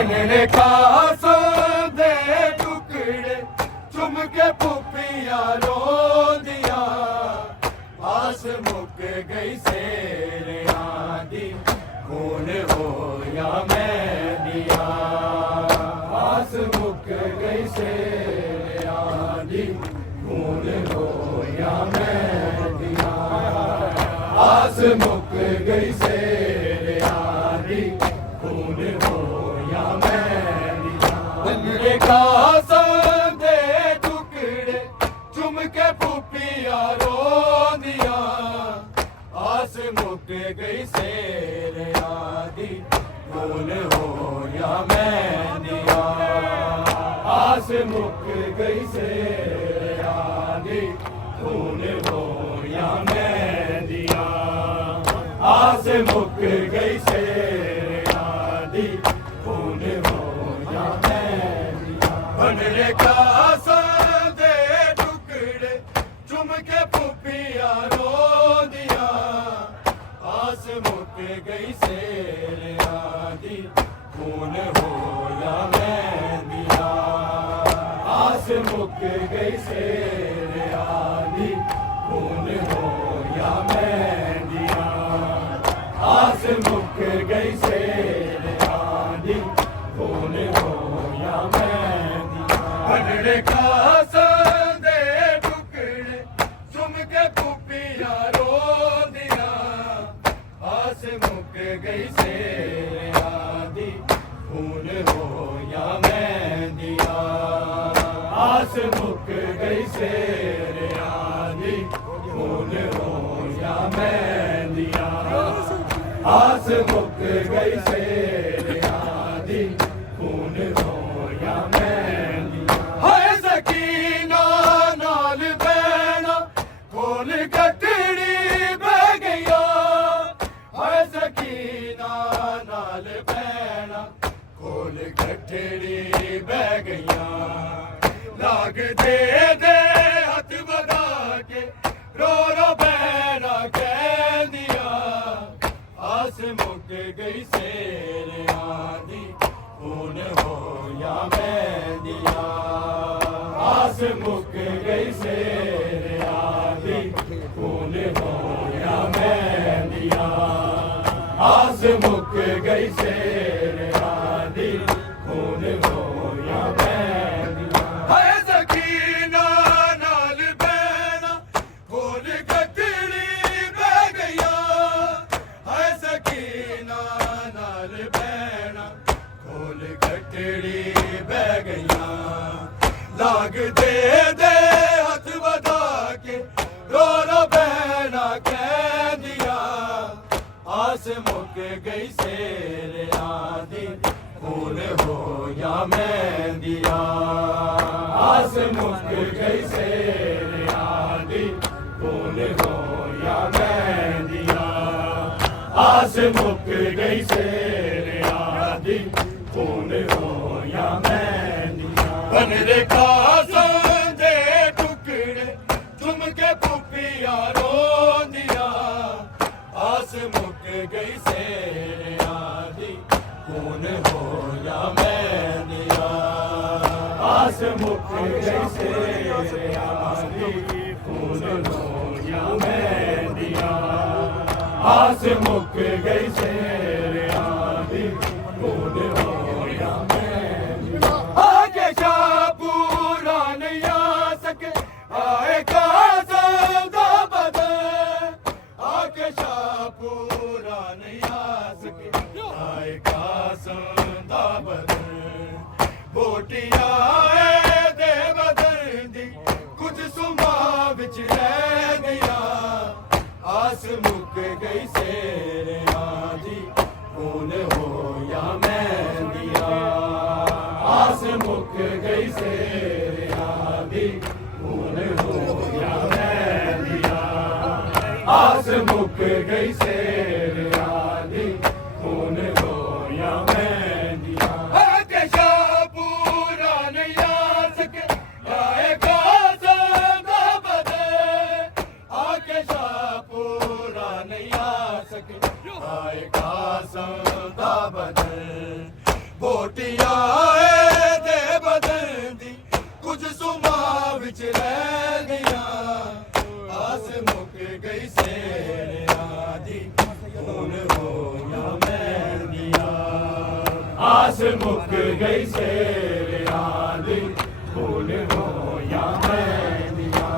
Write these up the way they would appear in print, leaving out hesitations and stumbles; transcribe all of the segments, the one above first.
बनने कासों दे टुकड़े चुम के पुपिया रो दिया आस मुक गई सेरियां दी खून हो या मैं दिया आस मुक गई सेरियां दी खून हो या मैं दिया आस मुक गई सेरियां दी खून हो या मैं दिया बनने कासों दे टुकड़े चुम के पुपिया रो दिया आस मुक गई सेरियां दी खून हो या मैं दिया आस मुक गई सेरियां दी खून हो या मैं दिया आस मुक गई सेरियां दी खून हो या मैं दिया बनने कासों दे टुकड़े चुम के पुपिया रो दिया आस मुक गई सेरियां दी खून हो या मैं दिया आस मुक गई सेरियां दी खून हो या मैं दिया आस मुक गई सेरियां दी खून हो या मैं दिया बनने कासों दे टुकड़े चुम के पुपिया रो दिया आस मुक गई सेरियां दी खून हो या मैं दिया आस मुक गई सेरियां दी खून हो या मैं दिया आस मुक गई सेरियां दी खून हो या मैं दिया हाय सकीना नाल बैना कोल कटड़ी बह गया हाय सकीना नाल बैना कोल कटड़ी बह गया लाग दे दे हथ बधा के रो रो बैना कह दिया आस मुक गई सेरियां दी खून हो या मैं दिया आस मुक गई सेरियां दी खून हो या मैं दिया आस मुक गई सेरियां दी खून हो या मैं दिया हाय सकीना नाल बैना खोल कटड़ी बह गया हाय सकीना नाल बैना खोल कटड़ी बह गया लाग दे दे हथ बधा के रो रो बैना कह दिया आस मुक गई सेरियां दी खून हो या मैं दिया आस मुक गई सेरियां दी खून हो या मैं दिया आस मुक गई सेरियां दी खून हो या मैं दिया बनने कासों दे टुकड़े चुम के पुपिया रो दिया आस मुक गई सेरियां दी खून हो या मैं दिया आस मुक गई सेरियां दी खून हो या मैं दिया आस मुक गई सेरियां दी खून हो या मैं दिया आगे शाहपुरा नहीं आ सके आए कासों दा बदल आगे शाहपुरा नहीं आ सके आए कासों दा बदल बोटियां दे बदल दी कुछ सुमा विच रह गया आस मुक गई सेरियां दी खून हो या मैं दिया आस मुक गई सेरियां दी खून हो या मैं दिया आस मुक गई सेरियां दी खून हो या मैं दिया आगे शाहपुरा नहीं आ सके आए कासों दा बदल आगे शाहपुरा नहीं आ सके आए कासों दा बदल बोटी आस मुक गई शेरियां दी खून होया मेंदियां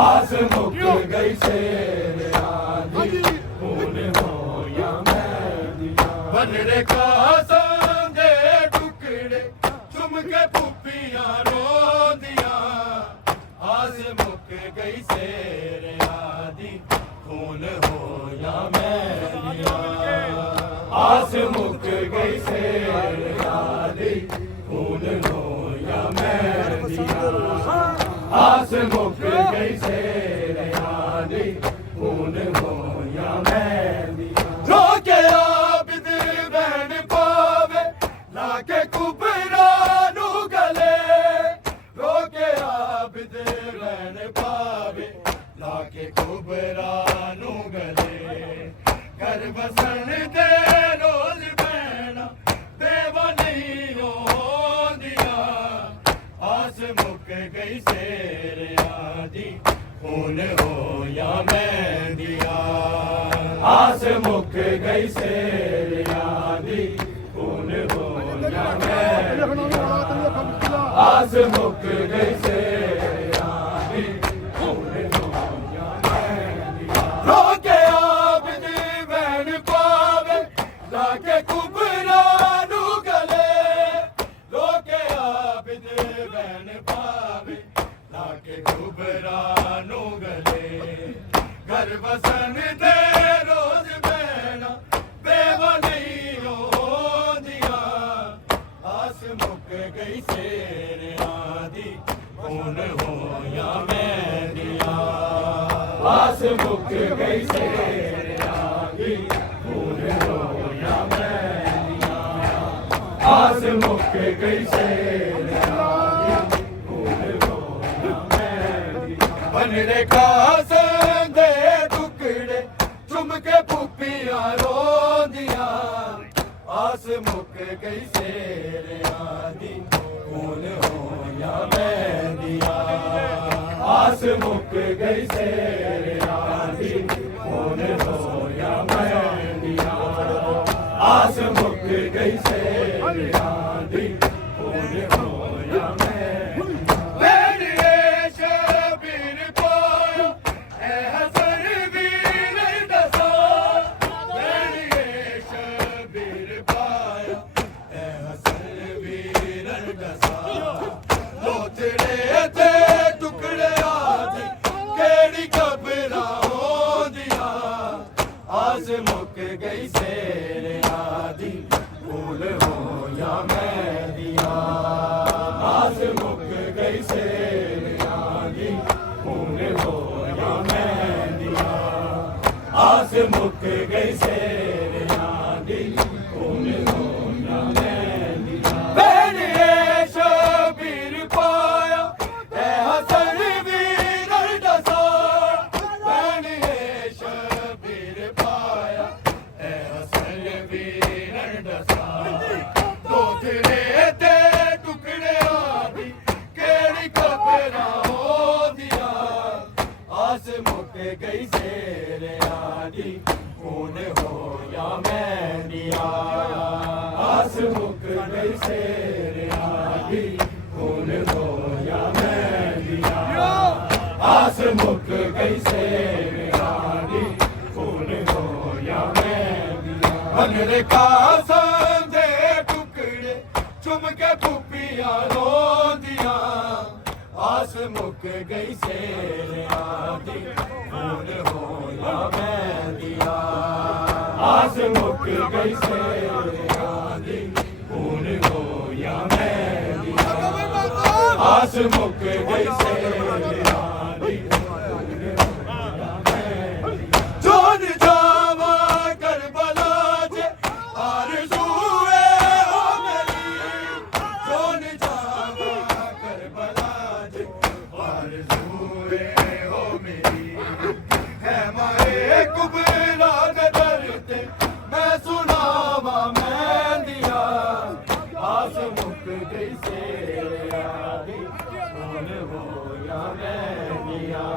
आस मुक गई शेरियां दी खून होया मेंदियां बनड़े कासम दे टुकड़े चुम के पुपियां रोंदियां आस मुक गई शेरियां दी खून होया मेंदियां आस मुक गई शेरियां दी खून होया मेंदियां आस मुक गई शेरियां दी खून होया मेंदियां रोके आबिद बहन पावे लाके कुबरा नू गले रोके आबिद बहन पावे लाके कुबरा नू गले घर बसन दे रोज बहना देवा नहीं होंदिया आस मुक गई शेरियां दी खून होया मेंदियां आस मुक गई शेरियां दी खून होया मेंदियां आस मुक गई शेरियां दी खून होया मेंदियां रोके आबिद बहन पावे लाके कुबरा नू गले रोके आबिद बहन पावे लाके कुबरा नू गले घर बसन दे रोज बहना बेवा नहीं होंदिया आस मुक गई शेरियां दी खून होया मेंदियां आस मुक गई शेरियां दी खून होया मेंदियां आस मुक गई शेरियां दी खून होया मेंदियां बनड़े कासम दे टुकड़े चुम के पुपियां रोंदियां आस मुक गई शेरियां दी खून होया मेंदियां आस मुक गई शेरियां दी खून होया मेंदियां आस मुक गई शेरियां दी खून होया मेंदियां वेड़े शबीर पाया ए हसन वीर दसा वेड़े शबीर पाया ए हसन वीर दसा लोथड़े ते टुकड़े आदि केड़ी कबरा होंदियां आस मुक गई शेरियां दी खून होया मेंदियां आस मुक गई शेरियां दी खून होया मेंदियां आस मुक गई शेरियां दी खून होया मेंदियां वेड़े शबीर पाया ए हसन वीर दसा वेड़े शबीर पाया ए हसन वीर दसा लोथड़े ते टुकड़े आदि केड़ी कबरा होंदियां आस मुक गई शेरियां दी खून होया मेंदियां आस मुक गई शेरियां दी खून होया मेंदियां आस मुक गई शेरियां दी खून होया मेंदियां बनड़े कासम दे टुकड़े चुम के पुपियां रोंदियां आस मुक गई शेरियां दी खून होया मेंदियां आस मुक गई शेरियां दी खून होया मेंदियां आस मुक गई शेरियां दी खून होया मेंदियां जोन जावा करबला जे आरज़ूए हो मेरी जोन जावा करबला जे आरज़ूए हो मेरी है माए कुबरा दे दर ते मैं सुनावा मेंदियां आस मुक गई शेरियां दी खून होया मेंदियां